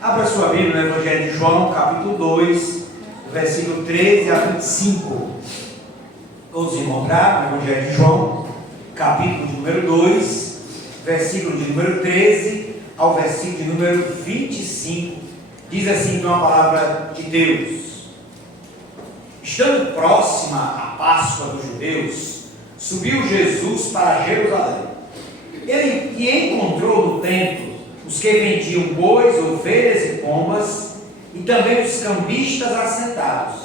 Abra sua Bíblia no Evangelho de João, capítulo 2, versículo 13 a 25. Todos encontraram no Evangelho de João, capítulo de número 2, versículo de número 13 ao versículo de número 25. Diz assim uma palavra de Deus: Estando próxima a Páscoa dos judeus, subiu Jesus para Jerusalém. Ele encontrou no templo os que vendiam bois, ovelhas e pombas, e também os cambistas assentados.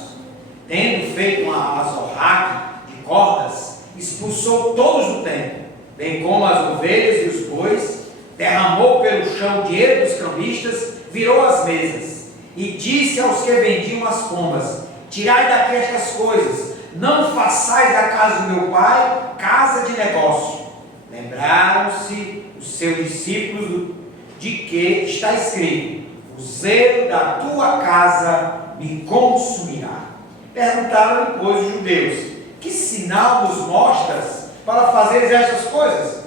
Tendo feito uma azorraque de cordas, expulsou todos do templo, bem como as ovelhas e os bois, derramou pelo chão o dinheiro dos cambistas, virou as mesas, e disse aos que vendiam as pombas: Tirai daqui estas coisas, não façais da casa do meu pai casa de negócio. Lembraram-se os seus discípulos de que está escrito: o zelo da tua casa me consumirá. Perguntaram-lhe, pois, os judeus: que sinal nos mostras para fazeres estas coisas?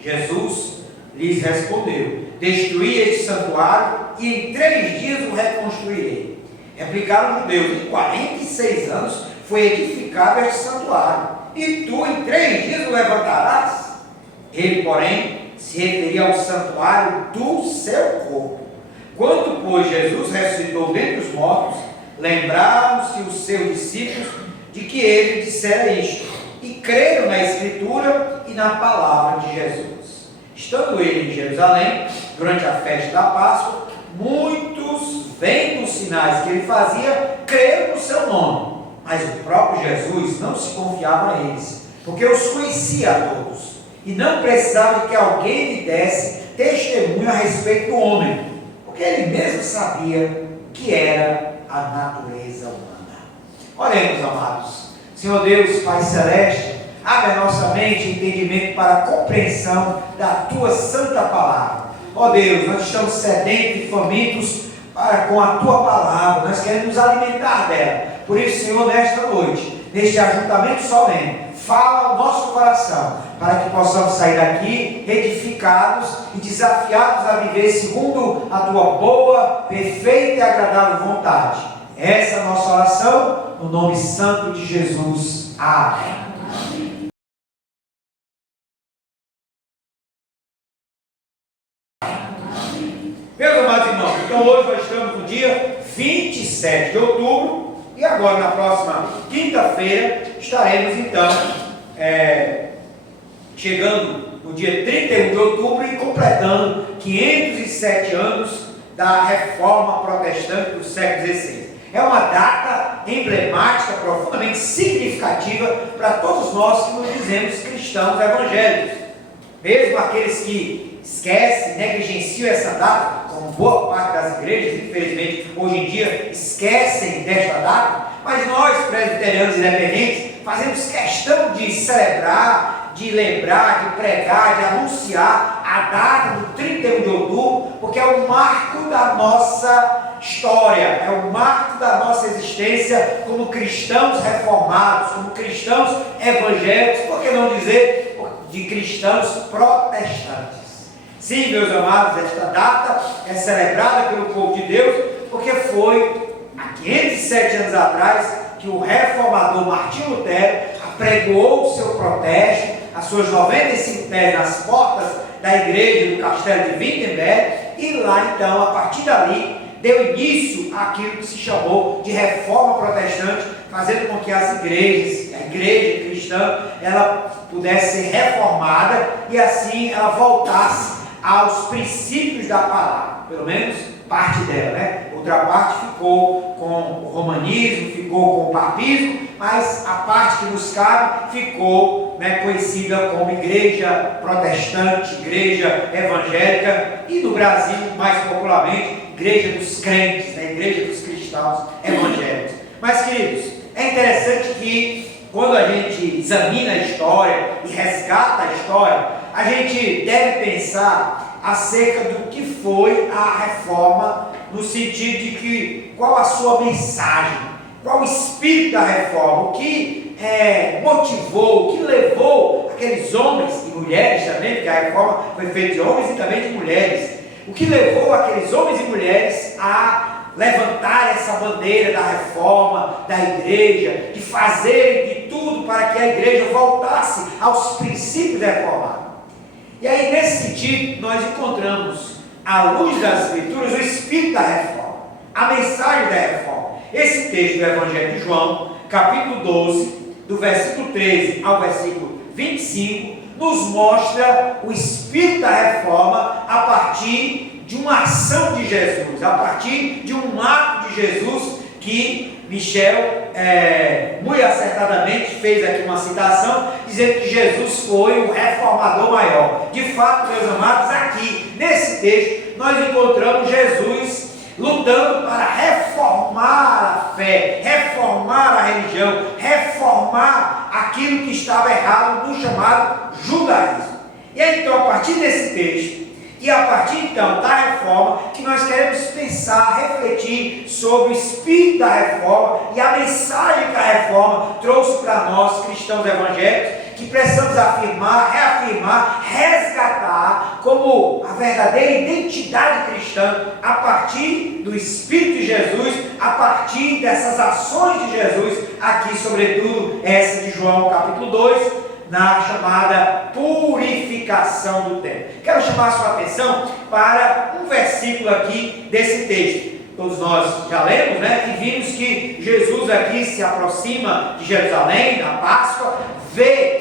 Jesus lhes respondeu: destruí este santuário e em 3 dias o reconstruirei. Replicaram os judeus: em 46 anos foi edificado este santuário, e tu em 3 dias o levantarás? Ele, porém, se referia ao santuário do seu corpo. Quando, pois, Jesus ressuscitou dentre os mortos, lembraram-se os seus discípulos de que ele dissera isto, e creram na Escritura e na palavra de Jesus. Estando ele em Jerusalém, durante a festa da Páscoa, muitos, vendo os sinais que ele fazia, creram no seu nome. Mas o próprio Jesus não se confiava a eles, porque os conhecia a todos, e não precisava de que alguém lhe desse testemunho a respeito do homem, porque ele mesmo sabia que era a natureza humana. Oremos, amados. Senhor Deus, Pai Celeste, abre a nossa mente e entendimento para a compreensão da Tua santa palavra. Ó Deus, nós estamos sedentos e famintos com a Tua palavra, nós queremos nos alimentar dela. Por isso, Senhor, nesta noite, neste ajuntamento solene, fala ao nosso coração, para que possamos sair daqui edificados e desafiados a viver segundo a Tua boa, perfeita e agradável vontade. Essa é a nossa oração, no nome santo de Jesus. Amém. Meus amados irmãos, então hoje nós estamos no dia 27 de outubro, e agora na próxima quinta-feira estaremos então chegando no dia 31 de outubro e completando 507 anos da Reforma Protestante do século XVI. É uma data emblemática, profundamente significativa para todos nós que nos dizemos cristãos evangélicos. Mesmo aqueles que esquecem, negligenciam essa data, como boa parte das igrejas, infelizmente, hoje em dia, esquecem desta data, mas nós, presbiterianos independentes, fazemos questão de celebrar, de lembrar, de pregar, de anunciar a data do 31 de outubro, porque é o marco da nossa história, é o marco da nossa existência como cristãos reformados, como cristãos evangélicos, por que não dizer de cristãos protestantes. Sim, meus amados, esta data é celebrada pelo povo de Deus, porque foi há 507 anos atrás que o reformador Martinho Lutero apregoou o seu protesto, as suas 95 teses nas portas da igreja do Castelo de Wittenberg, e lá então, a partir dali, deu início àquilo que se chamou de Reforma Protestante, fazendo com que as igrejas, a igreja cristã, ela pudesse ser reformada e assim ela voltasse aos princípios da palavra, pelo menos parte dela, né? Outra parte ficou com o romanismo, ficou com o papismo, mas a parte que nos cabe ficou, né, conhecida como igreja protestante, igreja evangélica, e no Brasil, mais popularmente, igreja dos crentes, né? Igreja dos cristãos evangélicos. Mas, queridos, é interessante que quando a gente examina a história e resgata a história, a gente deve pensar acerca do que foi a reforma, no sentido de que qual a sua mensagem, qual o espírito da reforma, o que motivou, o que levou aqueles homens e mulheres também, porque a reforma foi feita de homens e também de mulheres, o que levou aqueles homens e mulheres a levantar essa bandeira da reforma da igreja, de fazerem de tudo para que a igreja voltasse aos princípios reformados. E aí, nesse sentido, nós encontramos, à luz das Escrituras, o espírito da reforma, a mensagem da reforma. Esse texto do Evangelho de João, capítulo 12, do versículo 13 ao versículo 25, nos mostra o espírito da reforma a partir de uma ação de Jesus, a partir de um ato de Jesus que Michel, muito acertadamente, fez aqui uma citação, dizendo que Jesus foi o reformador maior. De fato, meus amados, aqui, nesse texto, nós encontramos Jesus lutando para reformar a fé, reformar a religião, reformar aquilo que estava errado no chamado judaísmo. E aí, então, a partir desse texto, e a partir então da reforma, que nós queremos pensar, refletir sobre o espírito da reforma e a mensagem que a reforma trouxe para nós, cristãos evangélicos, que precisamos afirmar, reafirmar, resgatar como a verdadeira identidade cristã a partir do Espírito de Jesus, a partir dessas ações de Jesus, aqui sobretudo essa de João capítulo 2, na chamada purificação do templo. Quero chamar a sua atenção para um versículo aqui desse texto. Todos nós já lemos, né? E vimos que Jesus aqui se aproxima de Jerusalém, na Páscoa,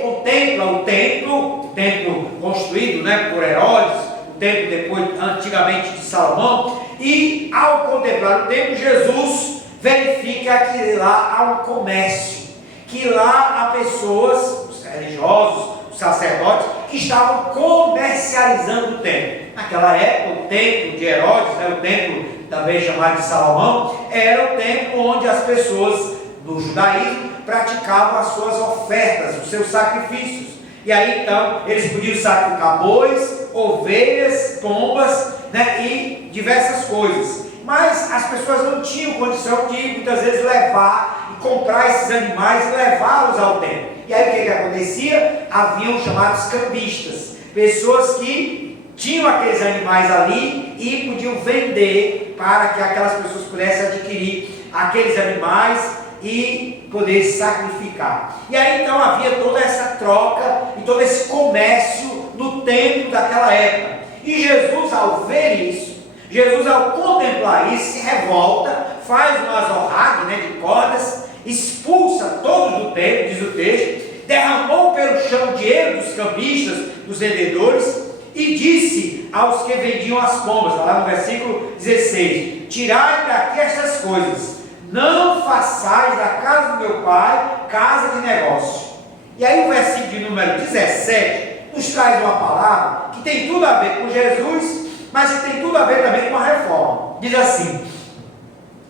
contempla o templo construído, né, por Herodes, o templo depois, antigamente, de Salomão, e ao contemplar o templo, Jesus verifica que lá há um comércio, que lá há pessoas, os religiosos, os sacerdotes, que estavam comercializando o templo. Naquela época, o templo de Herodes, né, o templo também chamado de Salomão, era o templo onde as pessoas do judaísmo praticavam as suas ofertas, os seus sacrifícios. E aí então eles podiam sacrificar bois, ovelhas, pombas, né, e diversas coisas. Mas as pessoas não tinham condição de muitas vezes levar e comprar esses animais e levá-los ao templo. E aí o que acontecia? Haviam chamados cambistas, pessoas que tinham aqueles animais ali e podiam vender para que aquelas pessoas pudessem adquirir aqueles animais e poder sacrificar. E aí então havia toda essa troca e todo esse comércio no templo daquela época. E Jesus, ao ver isso, Jesus, ao contemplar isso, se revolta, faz uma azorrague, né, de cordas, expulsa todos do templo, diz o texto, derramou pelo chão dinheiro dos cambistas, dos vendedores, e disse aos que vendiam as pombas, lá no versículo 16: tirai daqui estas coisas, não façais da casa do meu pai casa de negócio. E aí o versículo de número 17 nos traz uma palavra que tem tudo a ver com Jesus, mas que tem tudo a ver também com a reforma. Diz assim: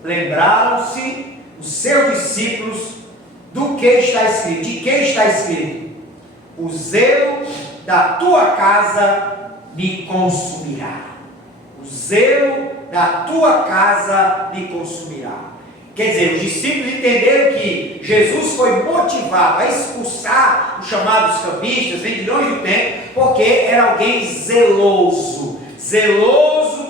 lembraram-se os seus discípulos do que está escrito. De que está escrito? O zelo da tua casa me consumirá. O zelo da tua casa me consumirá. Quer dizer, os discípulos entenderam que Jesus foi motivado a expulsar os chamados cambistas, vendilhões do templo, porque era alguém zeloso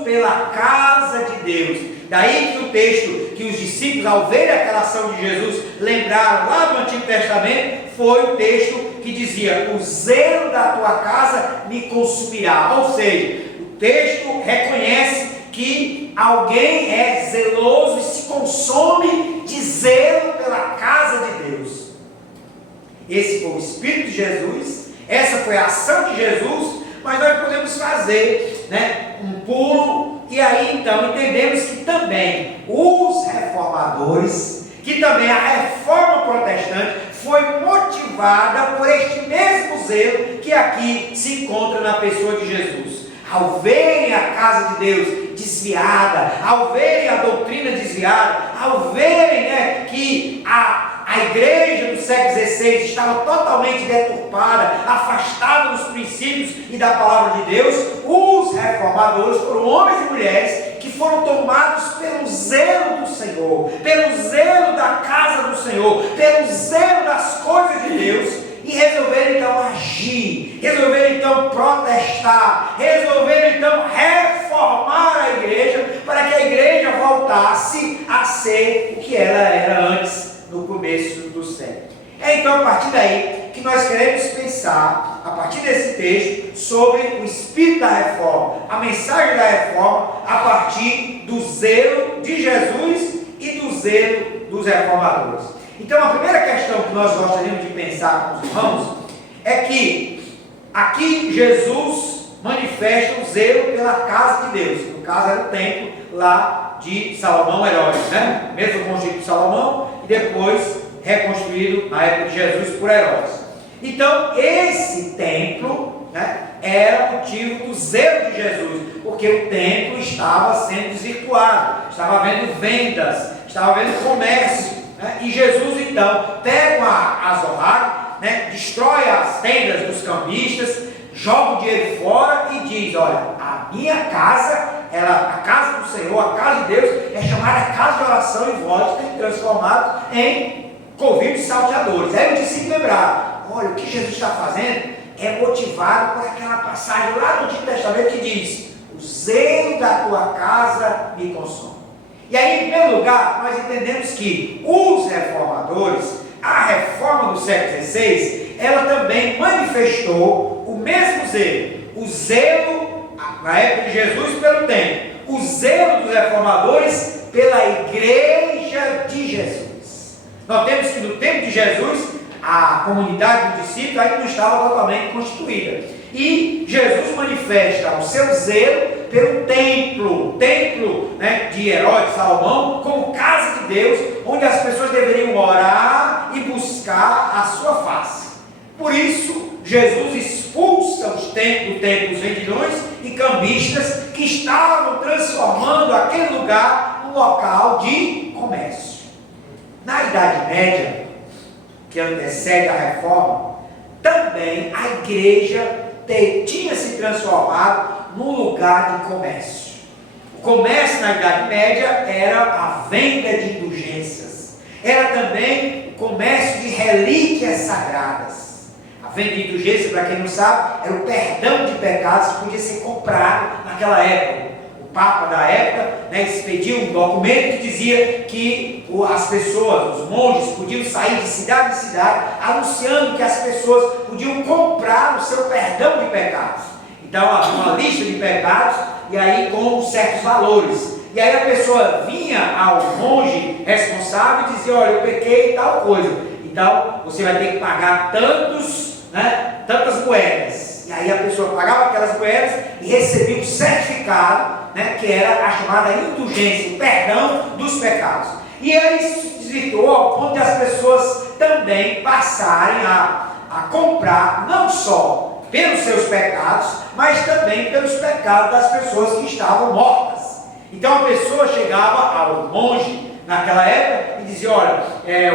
pela casa de Deus. Daí que o texto que os discípulos, ao ver aquela ação de Jesus, lembraram lá do Antigo Testamento, foi o texto que dizia: o zelo da tua casa me consumirá. Ou seja, o texto reconhece que alguém é zeloso e se consome de zelo pela casa de Deus. Esse foi o Espírito de Jesus, essa foi a ação de Jesus, mas nós podemos fazer, né, um pulo, e aí então entendemos que também os reformadores, que também a reforma protestante foi motivada por este mesmo zelo que aqui se encontra na pessoa de Jesus. Ao verem a casa de Deus desviada, ao verem a doutrina desviada, ao verem, né, que a igreja do século XVI estava totalmente deturpada, afastada dos princípios e da palavra de Deus, os reformadores foram homens e mulheres que foram tomados pelo zelo do Senhor, pelo zelo da casa do Senhor, pelo zelo das coisas de Deus, e resolveram então agir, resolveram então protestar, resolveram então reformar voltasse a ser o que ela era antes, no começo do século. É então a partir daí que nós queremos pensar, a partir desse texto, sobre o espírito da reforma, a mensagem da reforma, a partir do zelo de Jesus e do zelo dos reformadores. Então a primeira questão que nós gostaríamos de pensar com os irmãos é que aqui Jesus manifesta o zelo pela casa de Deus, no caso era o templo lá de Salomão Herodes, né? Mesmo construído por Salomão e depois reconstruído na época de Jesus por Herodes. Então esse templo, né, era motivo do zelo de Jesus, porque o templo estava sendo desvirtuado, estava havendo vendas, estava havendo comércio, né? E Jesus então pega uma azorraga, né, destrói as tendas dos cambistas, joga o dinheiro fora e diz: olha, a minha casa, a casa do Senhor, a casa de Deus, é chamada casa de oração e votos, transformado em covil de salteadores. Aí o discípulo lembrar: olha, o que Jesus está fazendo é motivado por aquela passagem lá no Antigo Testamento que diz: o zelo da tua casa me consome. E aí, em primeiro lugar, nós entendemos que os reformadores, a reforma do século XVI, ela também manifestou o mesmo zelo, o zelo na época de Jesus pelo templo, o zelo dos reformadores pela igreja de Jesus. Nós temos que no tempo de Jesus a comunidade dos discípulos ainda não estava totalmente constituída, e Jesus manifesta o seu zelo pelo templo, né, de Herodes, Salomão, como casa de Deus, onde as pessoas deveriam orar e buscar a sua face. Por isso, Jesus expulsa do templo os vendilhões e cambistas que estavam transformando aquele lugar num local de comércio. Na Idade Média, que antecede a reforma, também a igreja tinha se transformado num lugar de comércio. O comércio na Idade Média era a venda de indulgências, era também o comércio de relíquias sagradas. A venda de indulgências, para quem não sabe, era o perdão de pecados que podia ser comprado naquela época. O Papa da época, né, expedia um documento que dizia que as pessoas, os monges, podiam sair de cidade em cidade, anunciando que as pessoas podiam comprar o seu perdão de pecados. Então havia uma lista de pecados, e aí com certos valores. E aí a pessoa vinha ao monge responsável e dizia: olha, eu pequei tal coisa, então você vai ter que pagar tantas moedas. E aí a pessoa pagava aquelas moedas e recebia um certificado, né, que era a chamada indulgência, o perdão dos pecados. E aí isso se desvirtuou ao ponto de as pessoas também passarem a comprar, não só pelos seus pecados, mas também pelos pecados das pessoas que estavam mortas. Então a pessoa chegava ao monge naquela época e dizia: olha,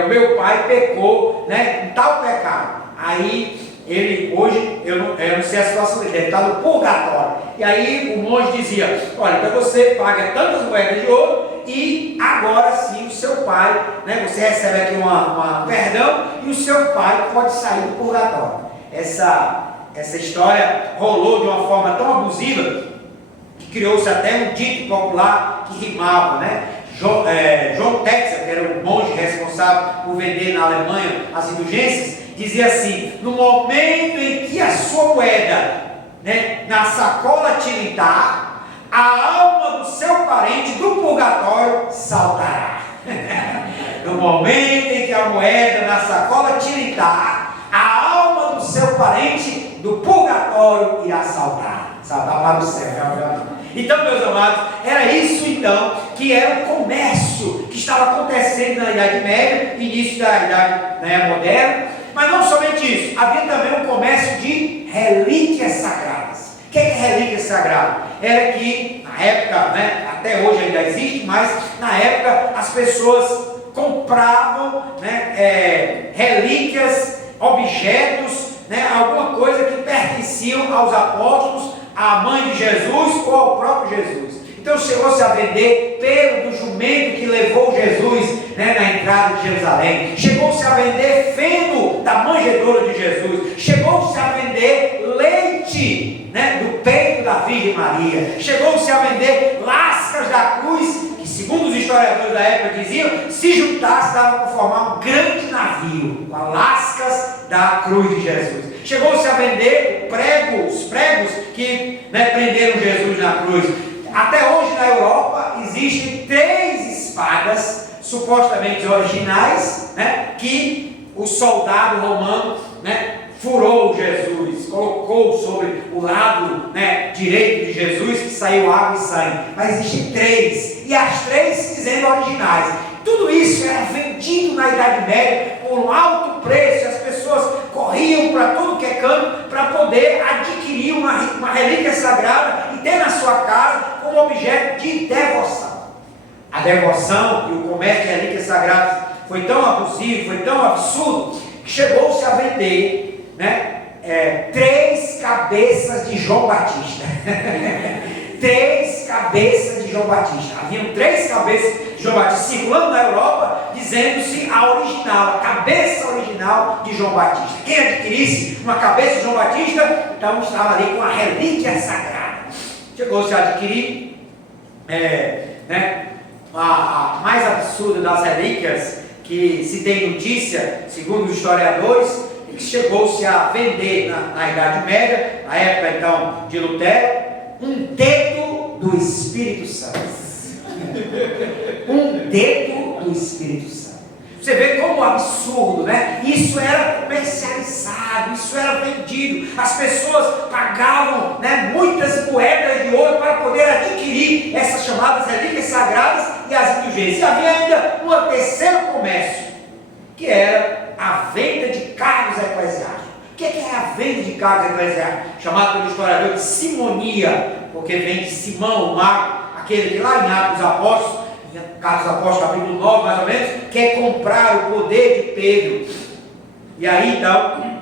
o meu pai pecou, né, em tal pecado. Aí ele, hoje, eu não sei a situação dele, ele está no purgatório. E aí o monge dizia: olha, então você paga tantas moedas de ouro e agora sim o seu pai, né, você recebe aqui um perdão e o seu pai pode sair do purgatório. Essa história rolou de uma forma tão abusiva que criou-se até um dito popular que rimava, né? João Texer, que era o monge responsável por vender na Alemanha as indulgências, dizia assim: no momento em que a sua moeda, né, na sacola tilintar, a alma do seu parente do purgatório saltará. No momento em que a moeda na sacola tilintar, a alma do seu parente do purgatório irá saltar para o céu. Então, meus amados, era isso então que era o comércio que estava acontecendo na Idade Média, início da Idade, né, moderna. Mas não somente isso, havia também um comércio de relíquias sagradas. O que é relíquia sagrada? Era que na época, né, até hoje ainda existe, mas na época as pessoas compravam, né, relíquias, objetos, né, alguma coisa que pertenciam aos apóstolos, à mãe de Jesus ou ao próprio Jesus. Então chegou-se a vender pelo do jumento que levou Jesus, né, na entrada de Jerusalém. Chegou-se a vender feno da manjedoura de Jesus. Chegou-se a vender leite, né, do peito da Virgem Maria. Chegou-se a vender lascas da cruz, que segundo os historiadores da época diziam, se juntasse dava para formar um grande navio, com as lascas da cruz de Jesus. Chegou-se a vender os pregos que prenderam Jesus na cruz. Até hoje na Europa existem 3 espadas supostamente originais, que o soldado romano furou Jesus, colocou sobre o lado direito de Jesus, que saiu água e sangue. Mas existem 3, e as 3 se dizendo originais. Tudo isso era vendido na Idade Média por um alto preço, e as pessoas corriam para tudo que é canto para poder adquirir uma relíquia sagrada e ter na sua casa como objeto de devoção. A devoção e o comércio de relíquias sagradas foi tão abusivo, foi tão absurdo, que chegou-se a vender 3 cabeças de João Batista. 3 cabeças de João Batista. Haviam 3 cabeças de João Batista circulando na Europa, dizendo-se a original, a cabeça original de João Batista. Quem adquirisse uma cabeça de João Batista, então estava ali com a relíquia sagrada. Chegou-se a adquirir a mais absurda das relíquias que se tem notícia, segundo os historiadores, que chegou-se a vender na Idade Média, na época então de Lutero, um dedo do Espírito Santo. Um dedo do Espírito Santo. Você vê como absurdo, Isso era comercializado, isso era vendido. As pessoas pagavam muitas moedas de ouro para poder adquirir essas chamadas relíquias sagradas e as indulgências. E havia ainda um terceiro comércio, que era a venda de cargos eclesiásticos. O que é a venda de cargos eclesiásticos? Chamado pelo historiador de simonia, porque vem de Simão, o mago, aquele que lá em Atos Apóstolos, capítulo 9 mais ou menos, quer comprar o poder de Pedro. E aí então,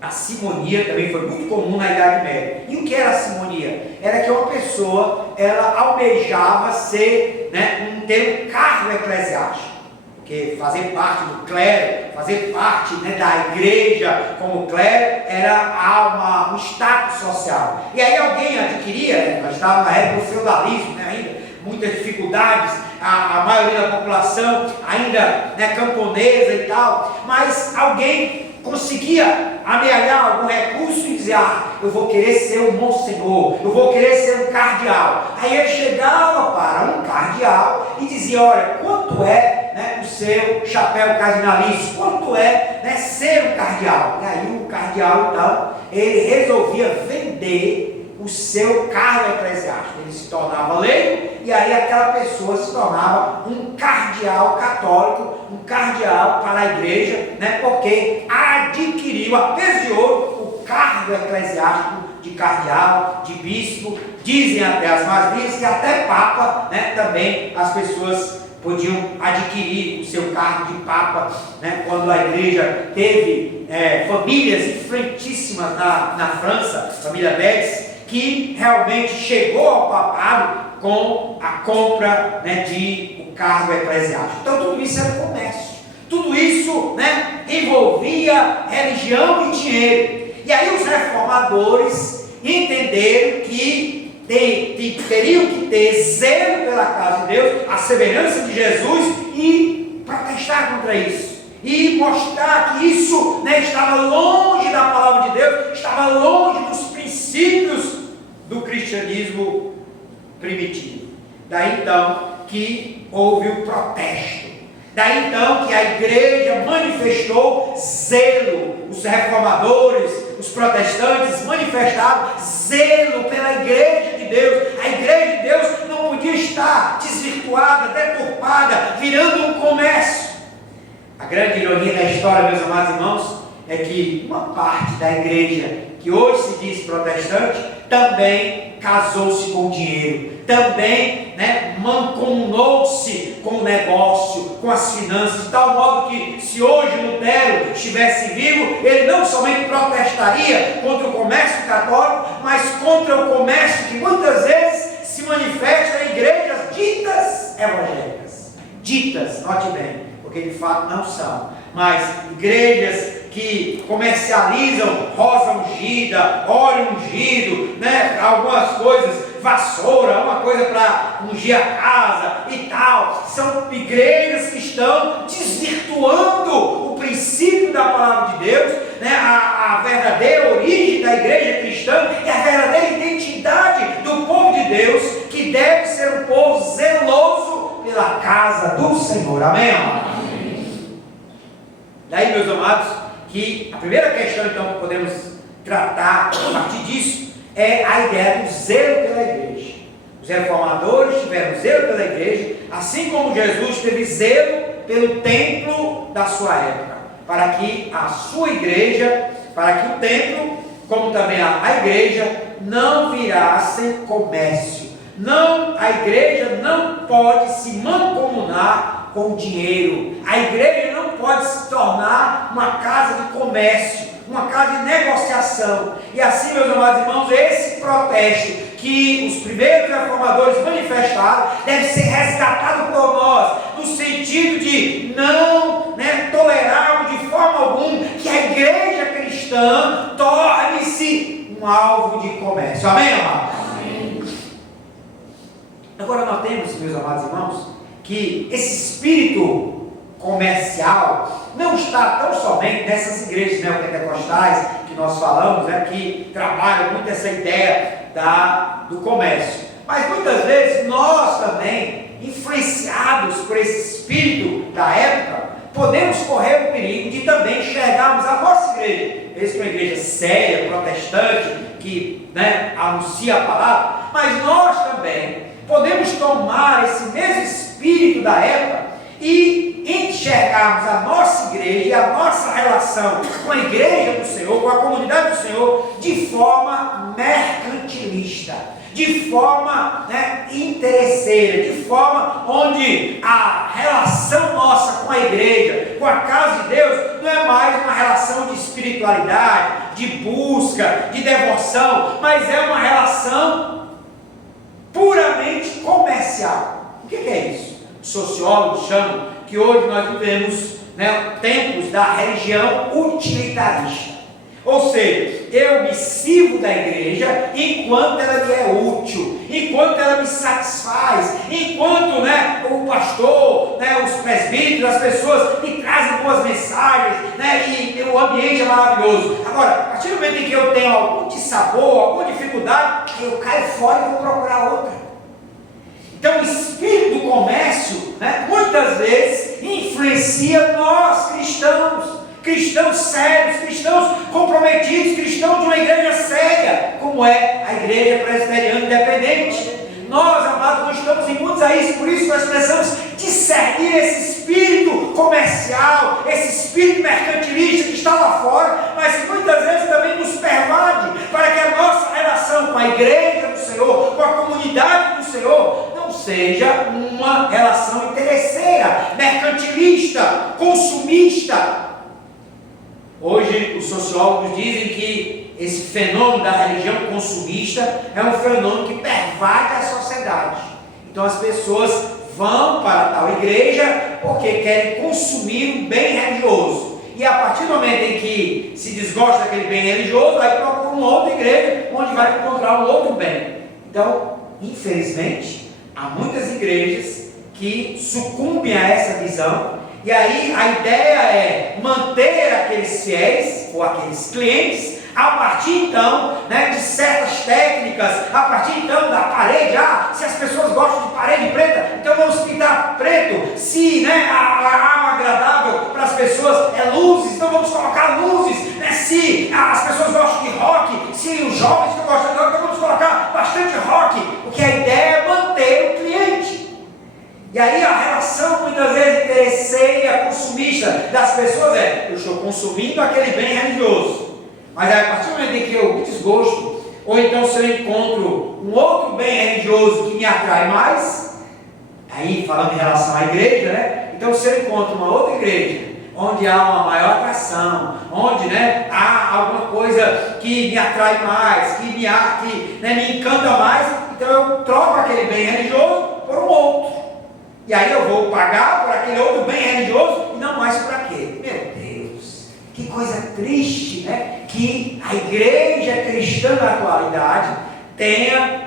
a simonia também foi muito comum na Idade Média. E o que era a simonia? Era que uma pessoa, ela almejava ter um cargo eclesiástico. Porque fazer parte do clero, fazer parte da igreja como clero, era um status social. E aí alguém adquiria, nós estávamos na época do feudalismo ainda, muitas dificuldades, a maioria da população ainda camponesa e tal, mas alguém conseguia amealhar algum recurso e dizer, eu vou querer ser um monsenhor, eu vou querer ser um cardeal. Aí ele chegava para um cardeal e dizia, olha, quanto é o seu chapéu cardinalício, quanto é ser um cardeal? E aí o cardeal então, ele resolvia vender o seu cargo eclesiástico. Ele se tornava leigo e aí aquela pessoa se tornava um cardeal católico, um cardeal para a igreja, porque adquiriu a peso de ouro o cargo eclesiástico de cardeal, de bispo. Dizem até as más línguas que até papa, também as pessoas podiam adquirir o seu cargo de papa, quando a igreja teve famílias influentíssimas na França, família Médici, que realmente chegou ao papado com a compra de um cargo eclesiástico. Então tudo isso era comércio, tudo isso envolvia religião e dinheiro. E aí os reformadores entenderam que teriam que ter zelo pela casa de Deus, a semelhança de Jesus, e protestar contra isso. E mostrar que isso estava longe da palavra de Deus, estava longe dos princípios do cristianismo primitivo. Daí então que houve o protesto. Daí então que a igreja manifestou zelo. Os reformadores, os protestantes manifestaram zelo pela igreja de Deus. A igreja de Deus não podia estar desvirtuada, deturpada, virando um comércio. A grande ironia da história, meus amados irmãos, é que uma parte da igreja que hoje se diz protestante também casou-se com dinheiro, também mancomunou-se com o negócio, com as finanças, de tal modo que se hoje Lutero estivesse vivo, ele não somente protestaria contra o comércio católico, mas contra o comércio que muitas vezes se manifesta em igrejas ditas evangélicas. Ditas, note bem, porque de fato não são, mas igrejas que comercializam rosa ungida, óleo ungido, né? Algumas coisas, vassoura, uma coisa para ungir a casa e tal. São igrejas que estão desvirtuando o princípio da palavra de Deus, né? A verdadeira origem da igreja cristã e a verdadeira identidade do povo de Deus, que deve ser um povo zeloso pela casa do Senhor. Amém? Daí, meus amados, que a primeira questão então que podemos tratar a partir disso é a ideia do zelo pela igreja. Os reformadores tiveram zelo pela igreja, assim como Jesus teve zelo pelo templo da sua época, para que a sua igreja, para que o templo, como também a igreja, não virassem comércio. Não, a igreja não pode se mancomunar com o dinheiro. A igreja não pode se tornar uma casa de comércio, uma casa de negociação. E assim, meus amados irmãos, esse protesto que os primeiros reformadores manifestaram deve ser resgatado por nós, no sentido de não tolerarmos de forma alguma que a igreja cristã torne-se um alvo de comércio. Amém, amados? Amém. Agora nós temos, meus amados irmãos, que esse espírito comercial não está tão somente nessas igrejas neopentecostais que nós falamos, que trabalham muito essa ideia do comércio, mas muitas vezes nós também, influenciados por esse espírito da época, podemos correr o perigo de também enxergarmos a nossa igreja, mesmo uma igreja séria, protestante, que anuncia a palavra, mas nós também podemos tomar esse mesmo espírito da época e enxergarmos a nossa igreja e a nossa relação com a igreja do Senhor, com a comunidade do Senhor, de forma mercantilista, de forma interesseira, de forma onde a relação nossa com a igreja, com a casa de Deus, não é mais uma relação de espiritualidade, de busca, de devoção, mas é uma relação puramente comercial. O que é isso? Sociólogos chamam que hoje nós vivemos tempos da religião utilitarista. Ou seja, eu me sirvo da igreja enquanto ela me é útil, enquanto ela me satisfaz, enquanto o pastor, os presbíteros, as pessoas me trazem boas mensagens, e o ambiente é maravilhoso. Agora, a partir do momento em que eu tenho algum dissabor, alguma dificuldade, eu caio fora e vou procurar outra. Então o espírito do comércio, muitas vezes influencia nós cristãos sérios, cristãos comprometidos, cristãos de uma igreja séria, como é a igreja presbiteriana independente. Nós, amados, não estamos imunes a isso, por isso nós precisamos discernir esse espírito comercial, esse espírito mercantilista que está lá fora, mas que muitas vezes também nos pervade, para que a nossa relação com a igreja do Senhor, com a comunidade do Senhor, não seja uma relação interesseira, mercantilista, consumista. Hoje os sociólogos dizem que esse fenômeno da religião consumista é um fenômeno que pervade a sociedade. Então as pessoas vão para tal igreja porque querem consumir um bem religioso. E a partir do momento em que se desgosta daquele bem religioso, aí procura uma outra igreja onde vai encontrar um outro bem. Então, infelizmente, há muitas igrejas que sucumbem a essa visão. E aí a ideia é manter aqueles fiéis ou aqueles clientes a partir então de certas técnicas, a partir então da parede. Se as pessoas gostam de parede preta, então vamos pintar preto. Se a agradável para as pessoas é luzes, então vamos colocar luzes. Se as pessoas gostam de rock, se os jovens não gostam de rock, então vamos colocar bastante rock, porque a ideia é manter o cliente. E aí a relação muitas vezes interesseira, consumista das pessoas eu estou consumindo aquele bem religioso, mas aí, a partir do momento em que eu me desgosto, ou então se eu encontro um outro bem religioso que me atrai mais, aí falando em relação à igreja, então se eu encontro uma outra igreja, onde há uma maior atração, onde há alguma coisa que me atrai mais, que me encanta mais, então eu troco aquele bem religioso por um outro. E aí eu vou pagar por aquele outro bem religioso e não mais por aquele. Meu Deus, que coisa triste, né? Que a igreja cristã na atualidade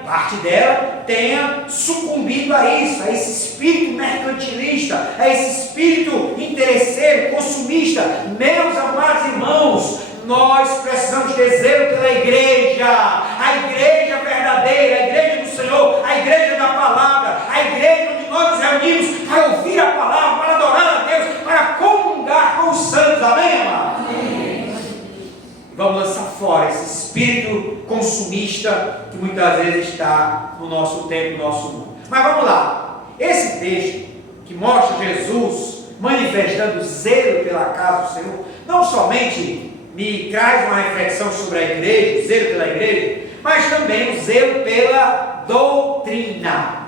parte dela tenha sucumbido a isso, a esse espírito mercantilista, a esse espírito interesseiro, consumista. Meus amados irmãos, nós precisamos ter zelo pela igreja, a igreja verdadeira, a igreja do Senhor, a igreja da palavra, a igreja onde nós nos reunimos para ouvir a palavra, para adorar a Deus, para comungar com os santos. Amém, amado? Vamos lançar fora esse espírito consumista que muitas vezes está no nosso tempo, no nosso mundo. Mas vamos lá. Esse texto que mostra Jesus manifestando zelo pela casa do Senhor, não somente me traz uma reflexão sobre a igreja, o zelo pela igreja, mas também o zelo pela doutrina.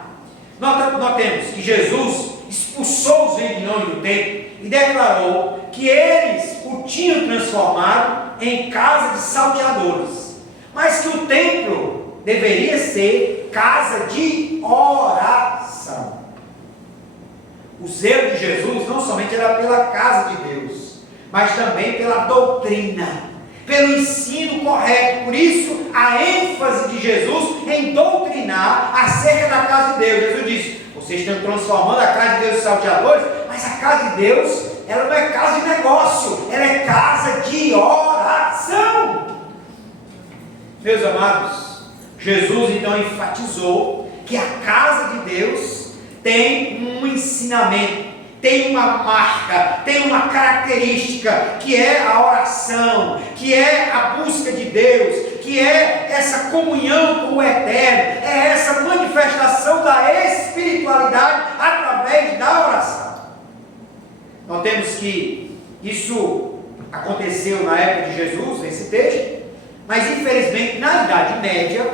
Notemos que Jesus expulsou os vendilhões do templo e declarou que eles o tinham transformado em casa de salteadores, mas que o templo deveria ser casa de oração. O zelo de Jesus não somente era pela casa de Deus, mas também pela doutrina, pelo ensino correto. Por isso a ênfase de Jesus em doutrinar acerca da casa de Deus. Jesus disse: vocês estão transformando a casa de Deus em salteadores, mas a casa de Deus, ela não é casa de negócio, ela é casa de oração. Meus amados, Jesus então enfatizou que a casa de Deus tem um ensinamento, tem uma marca, tem uma característica, que é a oração, que é a busca de Deus, que é essa comunhão com o Eterno, é essa manifestação da espiritualidade através da oração. Notemos que isso aconteceu na época de Jesus, nesse texto, mas infelizmente na Idade Média,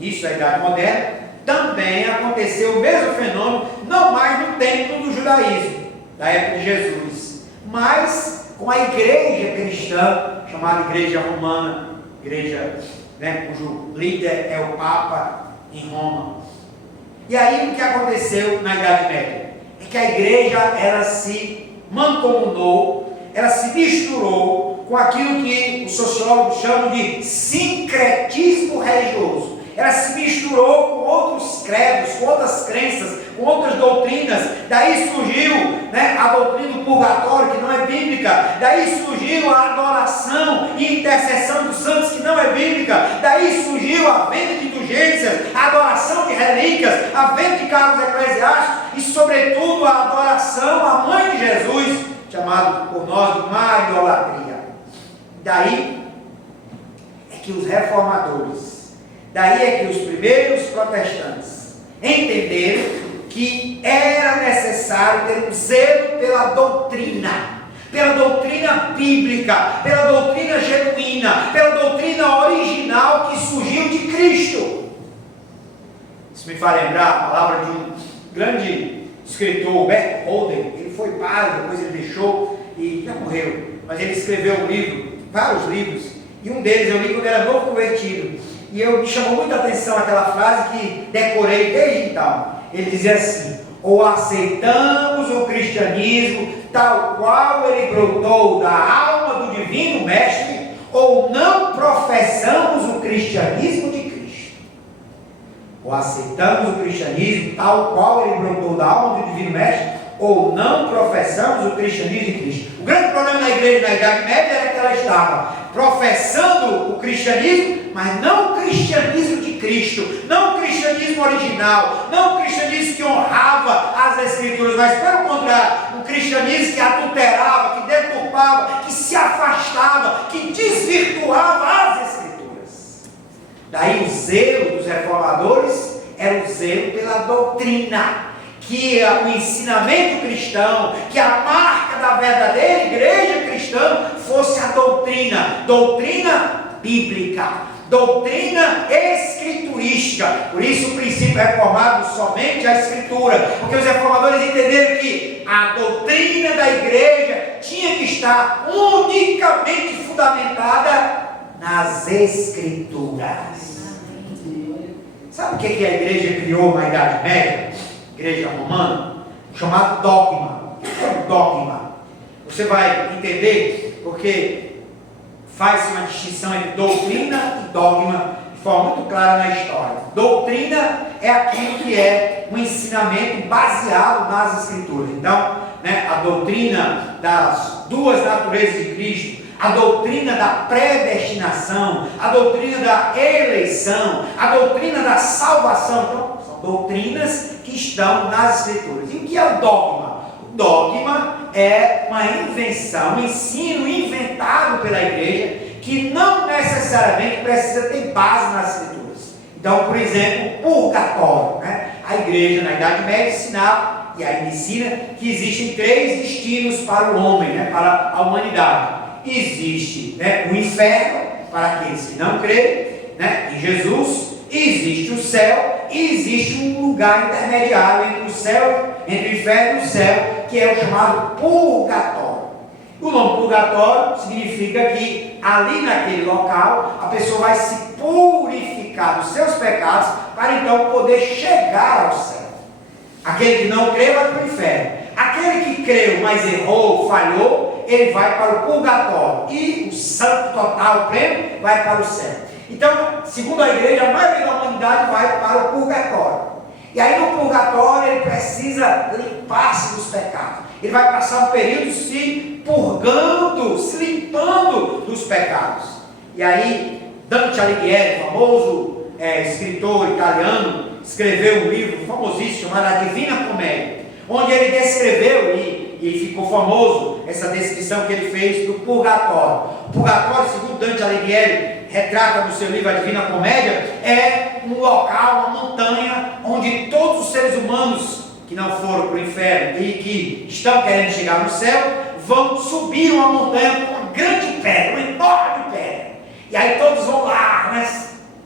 isso é a Idade Moderna, também aconteceu o mesmo fenômeno, não mais no templo do judaísmo, da época de Jesus, mas com a igreja cristã, chamada Igreja Romana, igreja, cujo líder é o Papa em Roma. E aí o que aconteceu na Idade Média? É que a igreja, ela se mancomunou, ela se misturou com aquilo que os sociólogos chamam de sincretismo religioso. Ela se misturou com outros credos, com outras crenças, com outras doutrinas. Daí surgiu a doutrina do purgatório, que não é bíblica. Daí surgiu a adoração e intercessão dos santos, que não é bíblica. Daí surgiu a venda de indulgências, a adoração de relíquias, a venda de cargos eclesiásticos e, sobretudo, a adoração à mãe de Jesus, chamado por nós de mariolatria. Daí é que os reformadores, daí é que os primeiros protestantes entenderam que era necessário ter um zelo pela doutrina bíblica, pela doutrina genuína, pela doutrina original que surgiu de Cristo. Isso me faz lembrar a palavra de um grande escritor, Bert Holden. Ele foi padre, depois ele deixou e já morreu, mas ele escreveu um livro, vários livros, e um deles eu li quando era novo convertido. E me chamou muita atenção aquela frase que decorei desde então. Ele dizia assim: ou aceitamos o cristianismo tal qual ele brotou da alma do divino mestre, ou não professamos o cristianismo de Cristo. Ou aceitamos o cristianismo tal qual ele brotou da alma do divino mestre, ou não professamos o cristianismo de Cristo. O grande problema da igreja na Idade Média era que ela estava professando o cristianismo, mas não o cristianismo de Cristo, não o cristianismo original, não o cristianismo que honrava as Escrituras, mas pelo contrário, um cristianismo que adulterava, que deturpava, que se afastava, que desvirtuava as Escrituras. Daí o zelo dos reformadores era o zelo pela doutrina, que o ensinamento cristão, que a marca da verdadeira igreja cristã fosse a doutrina bíblica, doutrina escriturística. Por isso o princípio reformado somente a escritura, porque os reformadores entenderam que a doutrina da igreja tinha que estar unicamente fundamentada nas escrituras. Sabe o que a igreja criou na Idade Média? Igreja romana, chamado dogma. O que é um dogma? Você vai entender, porque faz-se uma distinção entre doutrina e dogma de forma muito clara na história. Doutrina é aquilo que é um ensinamento baseado nas Escrituras. Então, a doutrina das duas naturezas de Cristo, a doutrina da predestinação, a doutrina da eleição, a doutrina da salvação. Então, são doutrinas que estão nas Escrituras. E o que é o dogma? O dogma é uma invenção, um ensino inventado pela igreja, que não necessariamente precisa ter base nas Escrituras. Então, por exemplo, purgatório. A igreja na Idade Média ensinava, e aí ensina, que existem 3 destinos para o homem, para a humanidade. Existe o inferno, para aqueles que não creem em Jesus, existe o céu, e existe um lugar intermediário entre o céu, entre o inferno e o céu, que é o chamado purgatório. O nome purgatório significa que ali naquele local a pessoa vai se purificar dos seus pecados para então poder chegar ao céu. Aquele que não crê vai para o inferno. Aquele que creu, mas errou, falhou, ele vai para o purgatório. E o santo total, pleno, vai para o céu. Então, segundo a igreja, a maioria da humanidade vai para o purgatório. E aí no purgatório ele precisa limpar-se dos pecados. Ele vai passar um período se purgando, se limpando dos pecados. E aí Dante Alighieri, famoso escritor italiano, escreveu um livro famosíssimo chamado A Divina Comédia, onde ele descreveu, e ficou famoso essa descrição que ele fez do purgatório. O purgatório, segundo Dante Alighieri retrata no seu livro A Divina Comédia, é um local, uma montanha, onde todos os seres humanos que não foram para o inferno e que estão querendo chegar no céu, vão subir uma montanha com uma grande pedra, uma enorme pedra. E aí todos vão lá,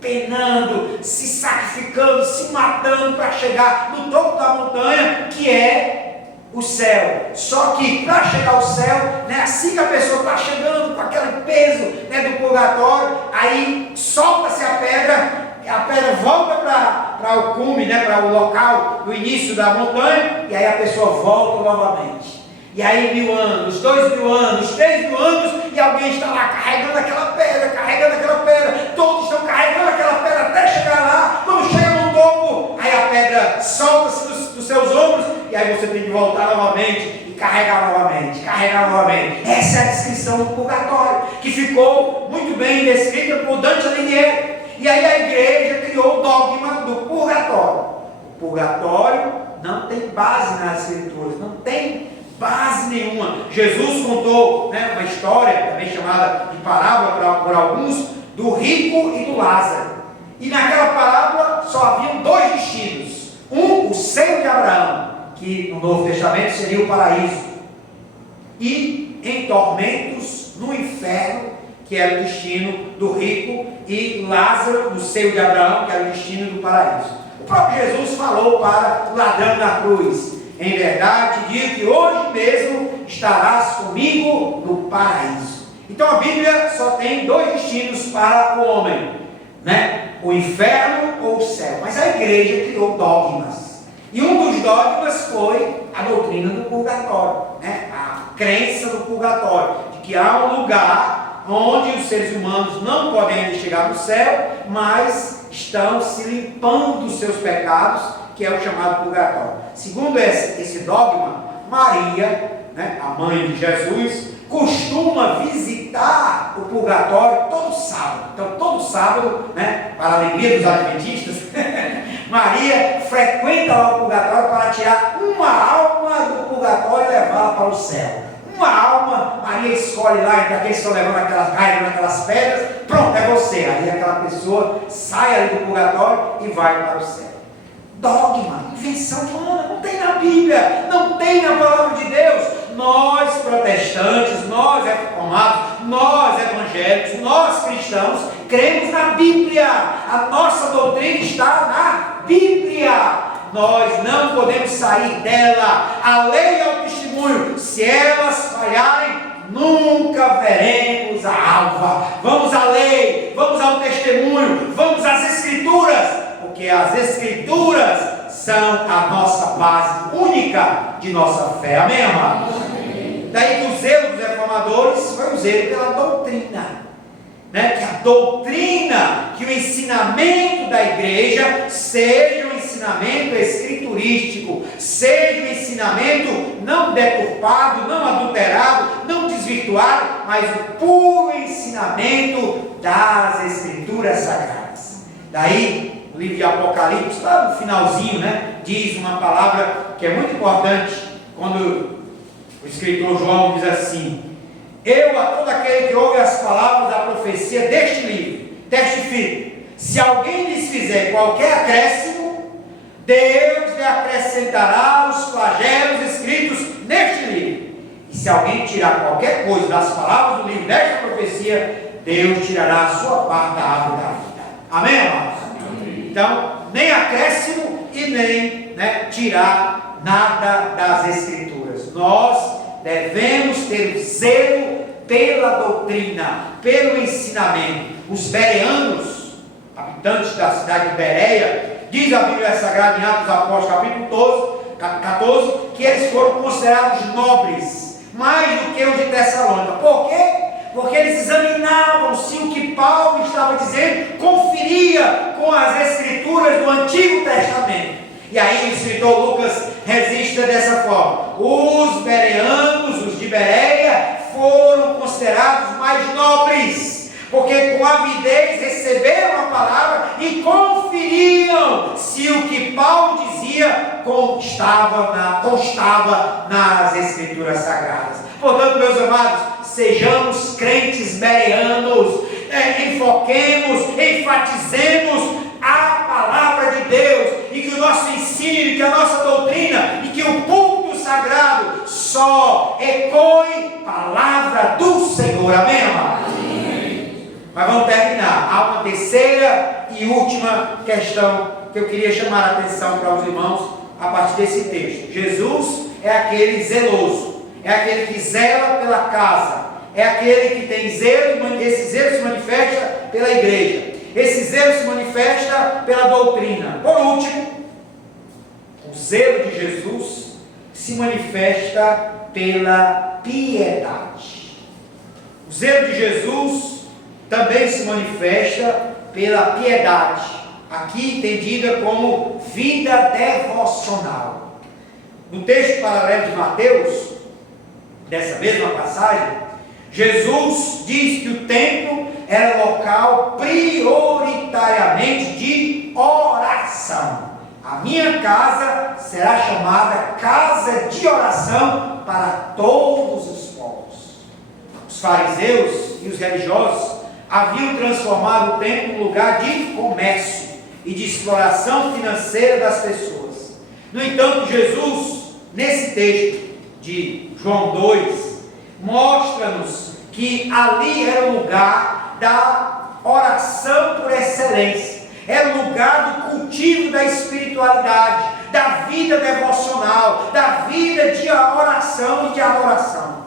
penando, se sacrificando, se matando para chegar no topo da montanha, que é o céu. Só que para chegar ao céu, assim que a pessoa está chegando com aquele peso do purgatório, aí solta-se a pedra volta para o cume, para o local do início da montanha, e aí a pessoa volta novamente. E aí 1000 anos, 2000 anos, 3000 anos, e alguém está lá carregando aquela pedra, todos estão carregando aquela pedra até chegar lá. Quando chega no topo, aí a pedra solta-se dos seus ombros, e aí você tem que voltar novamente e carregar novamente. Essa é a descrição do purgatório, que ficou muito bem descrita por Dante Alighieri. E aí a igreja criou o dogma do purgatório. O purgatório não tem base nas Escrituras, não tem base nenhuma. Jesus contou uma história, também chamada de parábola por alguns, do rico e do Lázaro. E naquela parábola só haviam 2 destinos. O seio de Abraão, que no Novo Testamento seria o paraíso, e em tormentos no inferno, que era o destino do rico, e Lázaro, no seio de Abraão, que era o destino do paraíso. O próprio Jesus falou para o ladrão na cruz: em verdade, digo que hoje mesmo estarás comigo no paraíso. Então a Bíblia só tem 2 destinos para o homem, o inferno ou o céu. Mas a igreja criou dogmas. E um dos dogmas foi a doutrina do purgatório, a crença do purgatório, de que há um lugar onde os seres humanos não podem ainda chegar no céu, mas estão se limpando dos seus pecados, que é o chamado purgatório. Segundo esse dogma, Maria, a mãe de Jesus, costuma visitar o purgatório todo sábado. Então, todo sábado, para a alegria dos adventistas, Maria frequenta lá o purgatório para tirar uma alma do purgatório e levá-la para o céu. Uma alma, Maria escolhe lá, entre aqueles que estão levando aquelas pedras, pronto, é você. Aí aquela pessoa sai ali do purgatório e vai para o céu. Dogma, invenção humana, não tem na Bíblia, não tem na palavra de Deus. Nós protestantes, nós reformados, nós evangélicos, nós cristãos, cremos na Bíblia. A nossa doutrina está na Bíblia. Nós não podemos sair dela. A lei é o testemunho. Se elas falharem, nunca veremos a alva. Vamos à lei, vamos ao testemunho, vamos às Escrituras, porque as Escrituras são a nossa base única de nossa fé. Amém, amados? Daí que o zelo dos reformadores foi o zelo pela doutrina. que a doutrina, que o ensinamento da igreja seja um ensinamento escriturístico, seja um ensinamento não deturpado, não adulterado, não desvirtuado, mas o puro ensinamento das escrituras sagradas. Daí, o livro de Apocalipse, lá no finalzinho, diz uma palavra que é muito importante, quando o escritor João diz assim: eu a todo aquele que ouve as palavras da profecia deste livro, testifico, se alguém lhes fizer qualquer acréscimo, Deus lhe acrescentará os flagelos escritos neste livro. E se alguém tirar qualquer coisa das palavras do livro desta profecia, Deus tirará a sua parte da árvore da vida. Amém, amados? Amém. Então, nem acréscimo e nem tirar nada das escrituras. Nós devemos ter zelo pela doutrina, pelo ensinamento. Os bereanos, habitantes da cidade de Bereia, diz a Bíblia Sagrada em Atos dos Apóstolos, capítulo 14, que eles foram considerados nobres, mais do que os de Tessalônica. Por quê? Porque eles examinavam se o que Paulo estava dizendo conferia com as escrituras do Antigo Testamento. E aí o escritor Lucas registra dessa forma: os bereanos, os de Bereia, foram considerados mais nobres, porque com avidez receberam a palavra e conferiam se o que Paulo dizia constava nas escrituras sagradas. Portanto, meus amados, sejamos crentes bereanos, enfoquemos, enfatizemos a palavra de Deus, e que o nosso ensino, que a nossa doutrina, e que o púlpito sagrado só ecoe palavra do Senhor. Amém, amado? Amém. Mas vamos terminar. Há uma terceira e última questão que eu queria chamar a atenção para os irmãos a partir desse texto. Jesus é aquele zeloso, é aquele que zela pela casa, é aquele que tem zelo, e esse zelo se manifesta pela igreja. Esse zelo se manifesta pela doutrina. Por último, o zelo de Jesus se manifesta pela piedade. O zelo de Jesus também se manifesta pela piedade, aqui entendida como vida devocional. No texto paralelo de Mateus, dessa mesma passagem, Jesus diz que o templo era local prioritariamente de oração. A minha casa será chamada casa de oração para todos os povos. Os fariseus e os religiosos haviam transformado o templo num lugar de comércio e de exploração financeira das pessoas. No entanto, Jesus, nesse texto de João 2, mostra-nos que ali era o lugar da oração por excelência, era o lugar do cultivo da espiritualidade, da vida devocional, da vida de oração e de adoração.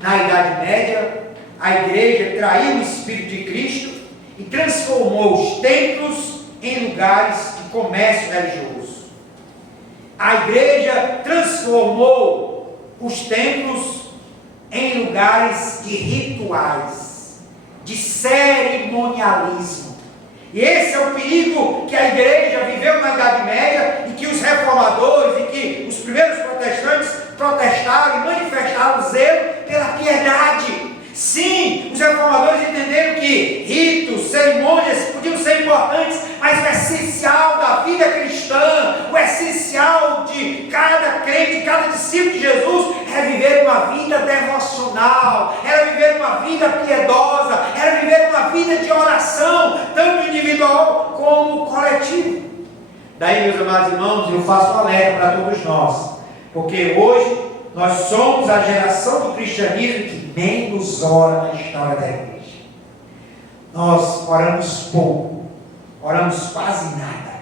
Na Idade Média, a igreja traiu o Espírito de Cristo e transformou os templos em lugares de comércio religioso. A igreja transformou os templos em lugares de rituais, de cerimonialismo. E esse é o perigo que a igreja viveu na Idade Média, e que os reformadores e que os primeiros protestantes protestaram e manifestaram zelo pela piedade. Sim, os reformadores entenderam que ritos, cerimônias podiam ser importantes, mas o essencial da vida cristã, o essencial de cada crente, de cada discípulo de Jesus, era viver uma vida devocional, era viver uma vida piedosa, era viver uma vida de oração, tanto individual como coletivo. Daí, meus amados irmãos, eu faço um alerta para todos nós, porque hoje nós somos a geração do cristianismo que menos ora na história da igreja. Nós oramos pouco, oramos quase nada.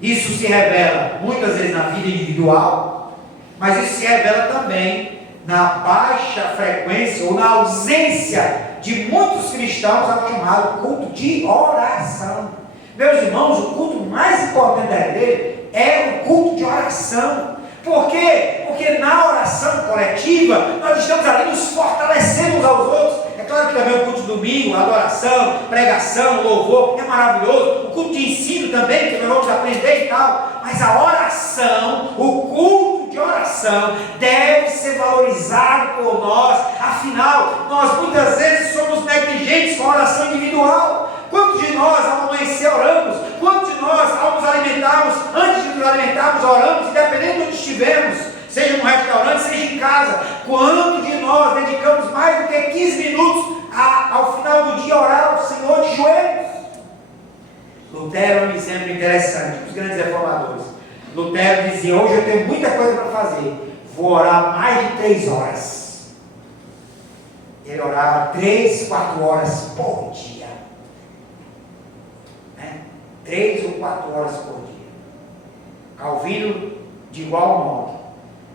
Isso se revela muitas vezes na vida individual, mas isso se revela também na baixa frequência ou na ausência de muitos cristãos ao chamado culto de oração. Meus irmãos, o culto mais importante da igreja é o culto de oração. Por quê? Porque na oração coletiva nós estamos ali nos fortalecendo uns aos outros. É claro que também o culto domingo, adoração, pregação, louvor, é maravilhoso. O culto de ensino também, que nós vamos aprender e tal. Mas a oração, o culto de oração, deve ser valorizado por nós. Afinal, nós muitas vezes somos negligentes com a oração individual. Quantos de nós ao amanhecer oramos? Quantos de nós ao nos alimentarmos, antes de nos alimentarmos, oramos, independente de onde estivermos, seja no restaurante, seja em casa? Quantos de nós dedicamos mais do que 15 minutos ao final do dia a orar ao Senhor de joelhos? Lutero é um exemplo interessante, os grandes reformadores. Lutero dizia: hoje eu tenho muita coisa para fazer, vou orar mais de 3 horas. Ele orava 3, 4 horas por dia. 3 ou 4 horas por dia. Calvino de igual modo.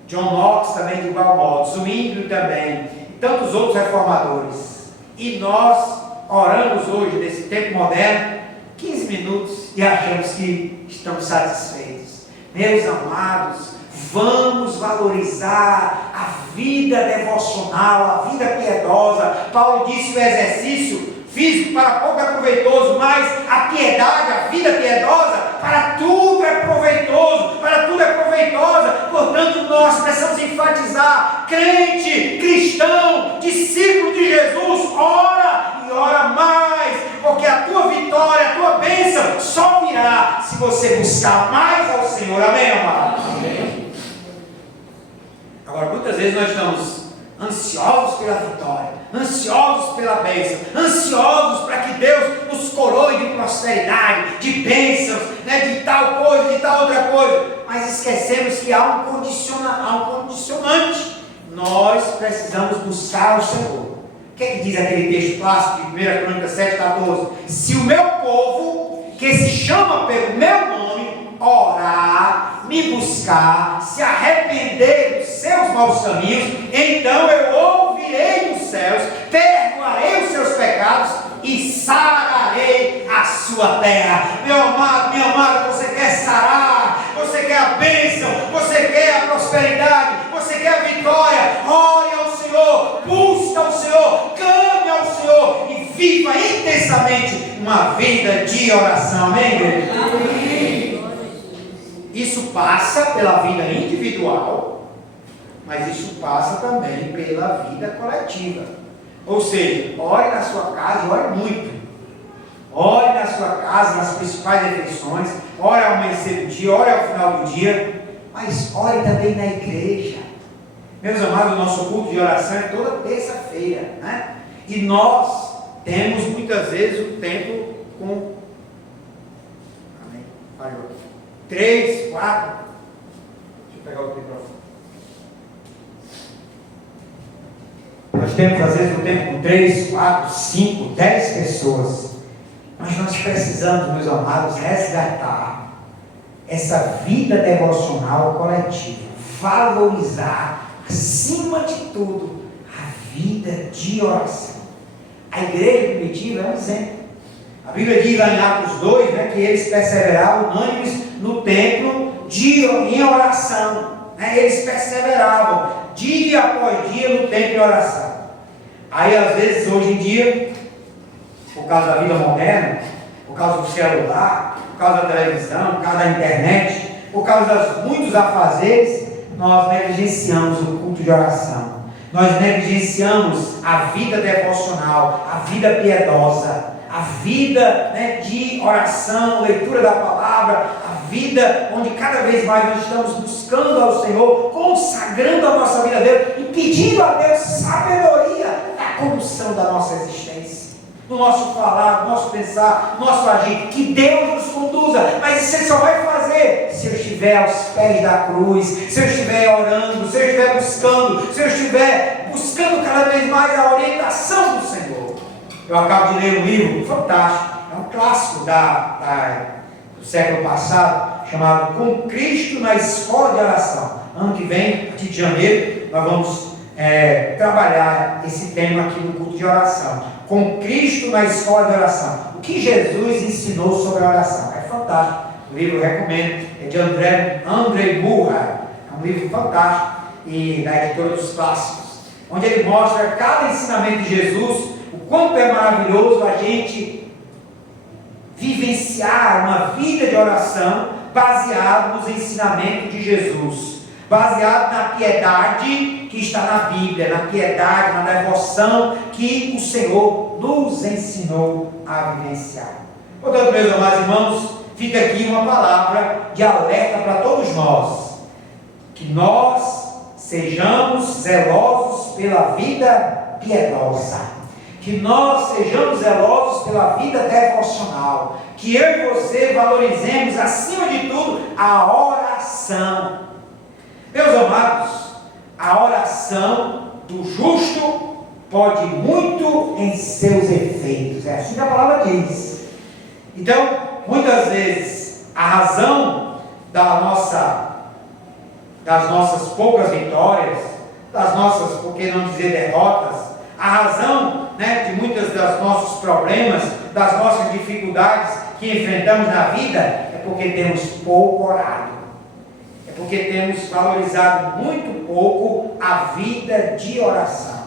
John Knox também de igual modo. Zwingli também. E tantos outros reformadores. E nós oramos hoje, nesse tempo moderno, 15 minutos e achamos que estamos satisfeitos. Meus amados, vamos valorizar a vida devocional, a vida piedosa. Paulo disse que o exercício físico para pouco é proveitoso, mas a piedade, a vida piedosa, para tudo é proveitoso, para tudo é proveitosa. Portanto, nós precisamos enfatizar: crente, cristão, discípulo de Jesus, ora e ora mais, porque a tua vitória, a tua bênção só virá se você buscar mais ao Senhor. Amém, amado? Amém. Agora, muitas vezes nós estamos ansiosos pela vitória, ansiosos pela bênção, ansiosos para que Deus nos coroe de prosperidade, de bênçãos, de tal coisa, de tal outra coisa, mas esquecemos que há um condicionante. Nós precisamos buscar o Senhor. O que é que diz aquele texto clássico de 1 Crônicas 7:14? Se o meu povo, que se chama pelo meu nome, orar, me buscar, se arrepender dos seus maus caminhos, então eu ouvirei dos céus, perdoarei os seus pecados e sararei a sua terra. Meu amado, minha amada, você quer sarar, você quer a bênção, você quer a prosperidade, você quer a vitória? Ore ao Senhor, busque ao Senhor, clame ao Senhor e viva intensamente uma vida de oração. Amém, igreja? Amém. Isso passa pela vida individual, mas isso passa também pela vida coletiva. Ou seja, ore na sua casa, ore muito. Ore na sua casa, nas principais refeições, ore ao amanhecer do dia, ore ao final do dia, mas ore também na igreja. Meus amados, o nosso culto de oração é toda terça-feira, né? E nós temos muitas vezes o tempo com... Amém? Falhou aqui. 3, 4. Deixa eu pegar o microfone. Nós temos às vezes um tempo com 3, 4, 5, 10 pessoas. Mas nós precisamos, meus amados, resgatar essa vida devocional coletiva. Valorizar, acima de tudo, a vida de oração. A igreja primitiva é um exemplo. A Bíblia diz lá em Atos 2, que eles perseveravam unânimes no templo em oração. Eles perseveravam dia após dia no templo em oração. Aí às vezes hoje em dia, por causa da vida moderna, por causa do celular, por causa da televisão, por causa da internet, por causa dos muitos afazeres, nós negligenciamos o culto de oração. Nós negligenciamos a vida devocional, a vida piedosa, a vida de oração, leitura da palavra, a vida onde cada vez mais nós estamos buscando ao Senhor, consagrando a nossa vida a Deus e pedindo a Deus sabedoria na condução da nossa existência, no nosso falar, no nosso pensar, no nosso agir, que Deus nos conduza. Mas isso Ele só vai fazer se eu estiver aos pés da cruz, se eu estiver orando, se eu estiver buscando, se eu estiver buscando cada vez mais a orientação do Senhor. Eu acabo de ler um livro fantástico, é um clássico do século passado, chamado Com Cristo na Escola de Oração. Ano que vem, a partir de janeiro, nós vamos trabalhar esse tema aqui no culto de oração. Com Cristo na Escola de Oração. O que Jesus ensinou sobre a oração. É fantástico. O livro eu recomendo. É de André Murray. É um livro fantástico. E da editora dos clássicos. Onde ele mostra cada ensinamento de Jesus, o quanto é maravilhoso a gente vivenciar uma vida de oração baseado nos ensinamentos de Jesus, baseado na piedade que está na Bíblia, na piedade, na devoção que o Senhor nos ensinou a vivenciar. Portanto, meus amados irmãos, fica aqui uma palavra de alerta para todos nós, que nós sejamos zelosos pela vida piedosa, que nós sejamos zelosos pela vida devocional, que eu e você valorizemos, acima de tudo, a oração. Meus amados, a oração do justo pode muito em seus efeitos, é assim que a palavra diz. Então, muitas vezes, a razão das nossas poucas vitórias, das nossas, por que não dizer derrotas, a razão, de muitos dos nossos problemas, das nossas dificuldades que enfrentamos na vida, é porque temos pouco orado, é porque temos valorizado muito pouco a vida de oração.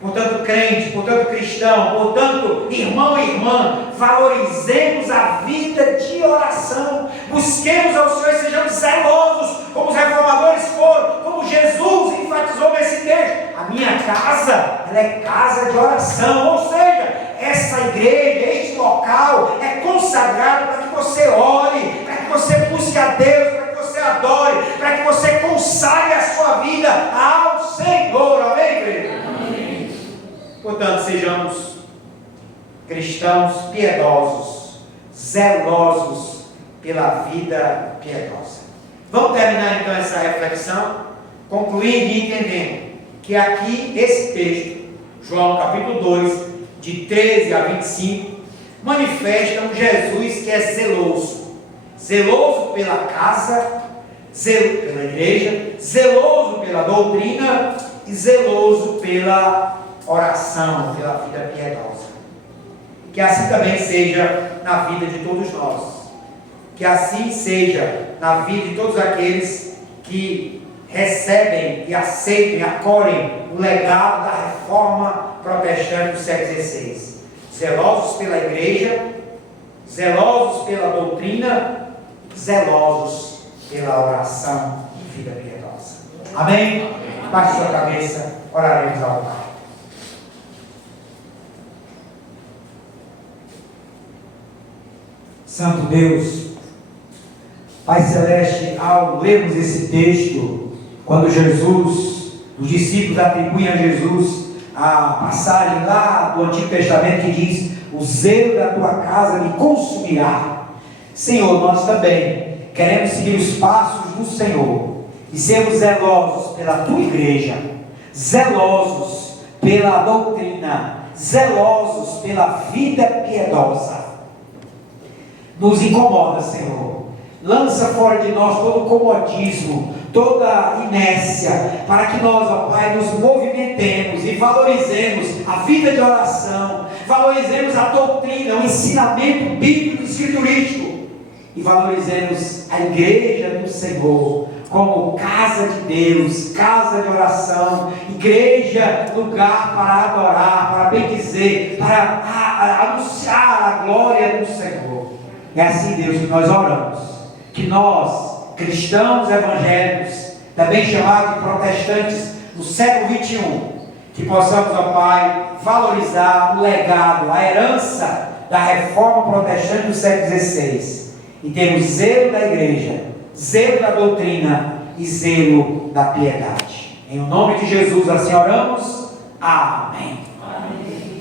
Portanto, crente, portanto, cristão, portanto, irmão e irmã, valorizemos a vida de oração, busquemos ao Senhor e sejamos zelosos, como os reformadores foram, como Jesus enfatizou nesse texto. A minha casa, ela é casa de oração, ou seja, essa igreja, este local é consagrado para que você ore, para que você busque a Deus, para que você adore, para que você consagre a sua vida ao Senhor. Amém, igreja? Portanto, sejamos cristãos piedosos, zelosos pela vida piedosa. Vamos terminar então essa reflexão, concluindo e entendendo que aqui esse texto, João capítulo 2, de 13 a 25, manifesta um Jesus que é zeloso. Zeloso pela casa, pela igreja, zeloso pela doutrina e zeloso pela oração, pela vida piedosa. Que assim também seja na vida de todos nós. Que assim seja na vida de todos aqueles que recebem e aceitem e acolhem o legado da reforma protestante do século XVI. Zelosos pela igreja, zelosos pela doutrina, zelosos pela oração e vida piedosa. Amém? Baixe sua cabeça, oraremos ao Pai. Santo Deus, Pai Celeste, ao lermos esse texto, quando os discípulos atribuem a Jesus a passagem lá do Antigo Testamento que diz: o zelo da tua casa me consumirá. Senhor, nós também queremos seguir os passos do Senhor e sermos zelosos pela tua igreja, zelosos pela doutrina, zelosos pela vida piedosa. Nos incomoda, Senhor. Lança fora de nós todo comodismo, toda inércia, para que nós, ó Pai, nos movimentemos e valorizemos a vida de oração, valorizemos a doutrina, o ensinamento bíblico e escriturístico, e valorizemos a igreja do Senhor como casa de Deus, casa de oração, igreja, lugar para adorar, para bendizer, para anunciar a glória do Senhor. É assim, Deus, que nós oramos, que nós, cristãos evangélicos, também chamados de protestantes do século XXI, que possamos, ó Pai, valorizar o legado, a herança da reforma protestante do século XVI, e termos zelo da igreja, zelo da doutrina e zelo da piedade. Em nome de Jesus assim oramos. Amém. Amém.